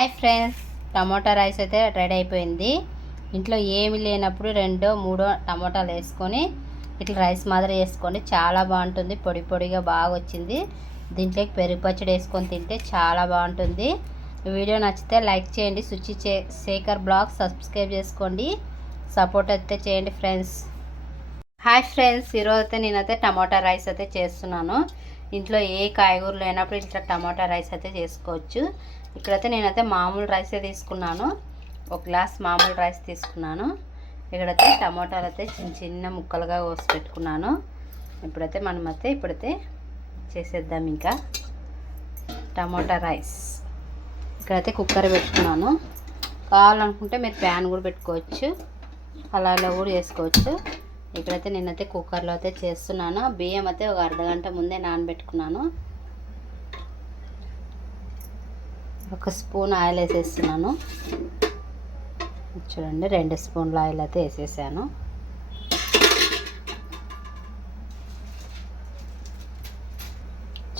Hi friends tomato rice అయితే ready అయిపోయింది. ఇంట్లో ఏమి లేనప్పుడు రెండో మూడో టమాటాలు వేసుకొని ఇట్లా రైస్ మాదిరి వేసుకోండి. చాలా బాగుంటుంది పొడి పొడిగా బాగా వచ్చింది. దీంట్లోకి పెరుగు పచ్చడి వేసుకొని తింటే చాలా బాగుంటుంది. వీడియో నచ్చితే లైక్ చేయండి. సుచి చే శేఖర్ బ్లాగ్ సబ్స్క్రైబ్ చేసుకోండి. సపోర్ట్ అయితే చేయండి ఫ్రెండ్స్. హాయ్ ఫ్రెండ్స్ ఈరోజు అయితే నేనైతే టమాటా రైస్ అయితే చేస్తున్నాను. ఇంట్లో ఏ కాయగూరలు లేనప్పుడు ఇట్లా టమాటా రైస్ అయితే చేసుకోవచ్చు. ఇక్కడైతే నేనైతే మామూలు రైసే తీసుకున్నాను. ఒక గ్లాస్ మామూలు రైస్ తీసుకున్నాను. ఇక్కడైతే టమాటాలు అయితే చిన్న చిన్న ముక్కలుగా కోసి పెట్టుకున్నాను. ఇప్పుడైతే మనమైతే ఇప్పుడైతే చేసేద్దాం ఇంకా టమాటా రైస్ ఇక్కడైతే కుక్కర్ పెట్టుకున్నాను. కావాలనుకుంటే మీరు ప్యాన్ కూడా పెట్టుకోవచ్చు. అలా అలా కూడా చేసుకోవచ్చు. ఇక్కడైతే నేనైతే కుక్కర్లో అయితే చేస్తున్నాను. బియ్యం అయితే ఒక అర్ధ గంట ముందే నానబెట్టుకున్నాను. ఒక స్పూన్ ఆయిల్ వేసేస్తున్నాను. చూడండి రెండు స్పూన్ల ఆయిల్ అయితే వేసేసాను.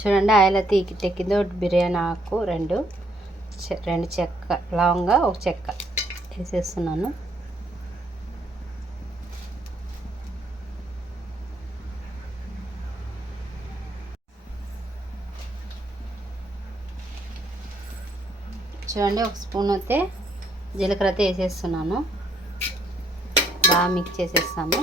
చూడండి ఆయిల్ అయితే ఎక్కిందో బిర్యానీ ఆకు రెండు చె- రెండు చెక్క లవంగా ఒక చెక్క వేసేస్తున్నాను. చూడండి ఒక స్పూన్ అయితే జీలకర్ర అయితే వేసేస్తున్నాను. బాగా మిక్స్ చేసేస్తాము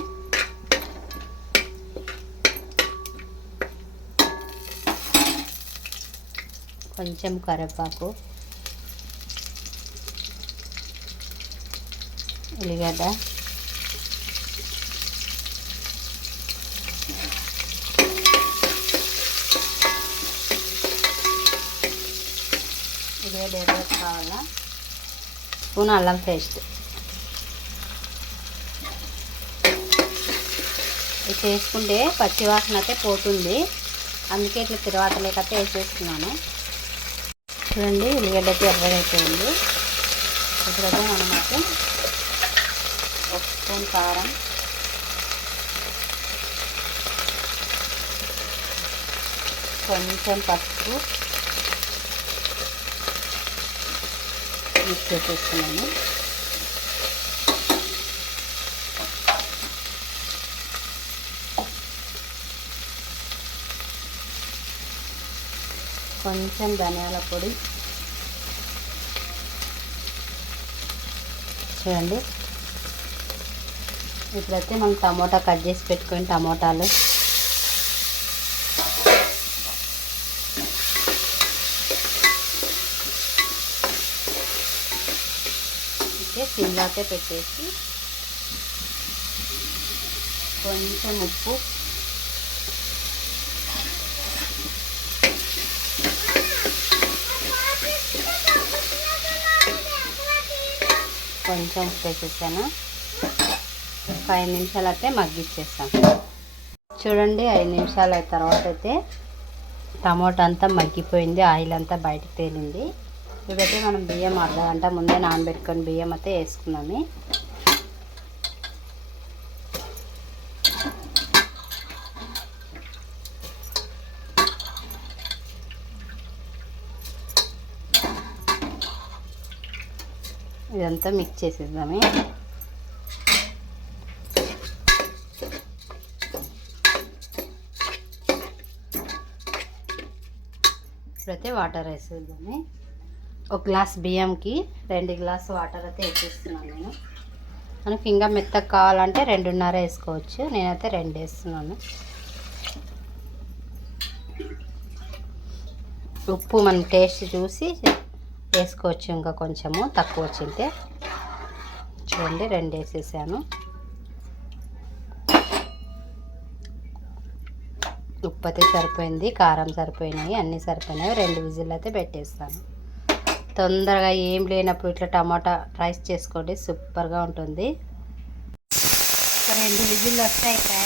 కొంచెం కరివేపాకు ఉల్లిగడ్డ ఇదే డేట్ కావాలా? స్పూన్ అల్లం పేస్ట్. ఇది చేసుకుంటే పచ్చివాసన అయితే పోతుంది. అందుకే ఇట్లా తిరువాత లేకపోతే వేసేస్తున్నాను. చూడండి ఉల్లిగడ్డ అయితే ఎర్రగైపోయింది ఇప్పుడైతే మనమైతే ఒక స్పూన్ కారం. కొంచెం పసుపు. మిక్స్ చేసేస్తున్నాను కొంచెం ధనియాల పొడి. చూడండి. ఇప్పుడైతే మనం టమోటా కట్ చేసి పెట్టుకొని టమోటాలు అయితే సిమ్లాకే పెట్టేసి కొంచెం ఉప్పు. కొంచెం ఉప్పు వేసేసాను. ఒక నిమిషాలు అయితే మగ్గిచ్చేస్తాను చూడండి ఐదు నిమిషాలు అయిన తర్వాత అయితే టమోటా అంతా మగ్గిపోయింది ఆయిల్ అంతా బయటకు తేలింది. ఇప్పుడైతే మనం బియ్యం అర్ధ గంట ముందే నానబెట్టుకొని బియ్యం అయితే వేసుకున్నాము ఇదంతా మిక్స్ చేసేద్దామే. ఇప్పుడైతే వాటర్ వేసేద్దామే. ఒక గ్లాస్ బియ్యంకి రెండు గ్లాస్ వాటర్ అయితే వేసేస్తున్నాను నేను. మనకి ఇంకా మెత్తగా కావాలంటే రెండున్నర వేసుకోవచ్చు. నేనైతే రెండు వేస్తున్నాను. ఉప్పు మనం టేస్ట్ చూసి వేసుకోవచ్చు ఇంకా కొంచెము. తక్కువ వచ్చింటే చూడండి రెండు వేసేసాను. ఉప్పు అయితే సరిపోయింది కారం సరిపోయినాయి అన్నీ సరిపోయినాయి. రెండు విజిల్ అయితే పెట్టేస్తాను. తొందరగా ఏం లేనప్పుడు ఇట్లా టమాటా రైస్ చేసుకోండి సూపర్గా ఉంటుంది. రెండు విజిల్ వస్తాయి ఇక్కడ.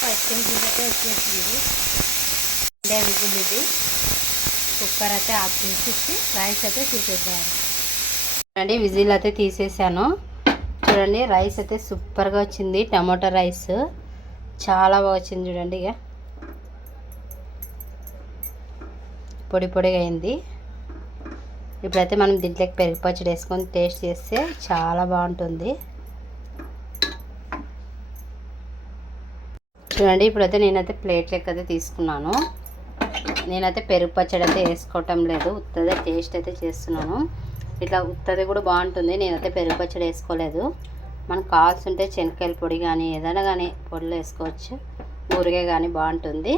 ఫస్ట్ విజిల్ అయితే వచ్చేసింది. రెండే విజిల్ ఇది. కుక్కర్ అయితే ఆఫ్ చేసేసి రైస్ అయితే తీసేద్దాం. చూడండి విజిల్ అయితే తీసేసాను. చూడండి రైస్ అయితే సూపర్గా వచ్చింది. టమాటా రైస్ చాలా బాగా వచ్చింది చూడండి ఇక. పొడి పొడిగా అయింది. ఇప్పుడైతే మనం దీంట్లోకి పెరుగు పచ్చడి వేసుకొని టేస్ట్ చేస్తే చాలా బాగుంటుంది. చూడండి ఇప్పుడైతే నేనైతే ప్లేట్ లెక్క అయితే తీసుకున్నాను. నేనైతే పెరుగు పచ్చడి అయితే వేసుకోవటం లేదు ఉత్తదే టేస్ట్ అయితే చేస్తున్నాను. ఇట్లా ఉత్తది కూడా బాగుంటుంది నేనైతే పెరుగు పచ్చడి వేసుకోలేదు. మనకు కావాల్సింటే శనక్కాయల పొడి కానీ ఏదైనా కానీ పొడిలో వేసుకోవచ్చు. ఊరికే కానీ బాగుంటుంది.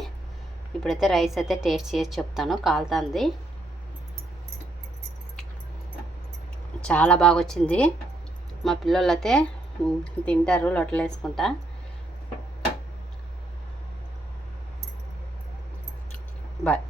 ఇప్పుడైతే రైస్ అయితే టేస్ట్ చేసి చెప్తాను కాలుతుంది. చాలా బాగా వచ్చింది మా పిల్లలు అయితే తింటారు లొట్టలు వేసుకుంటా. బాయ్.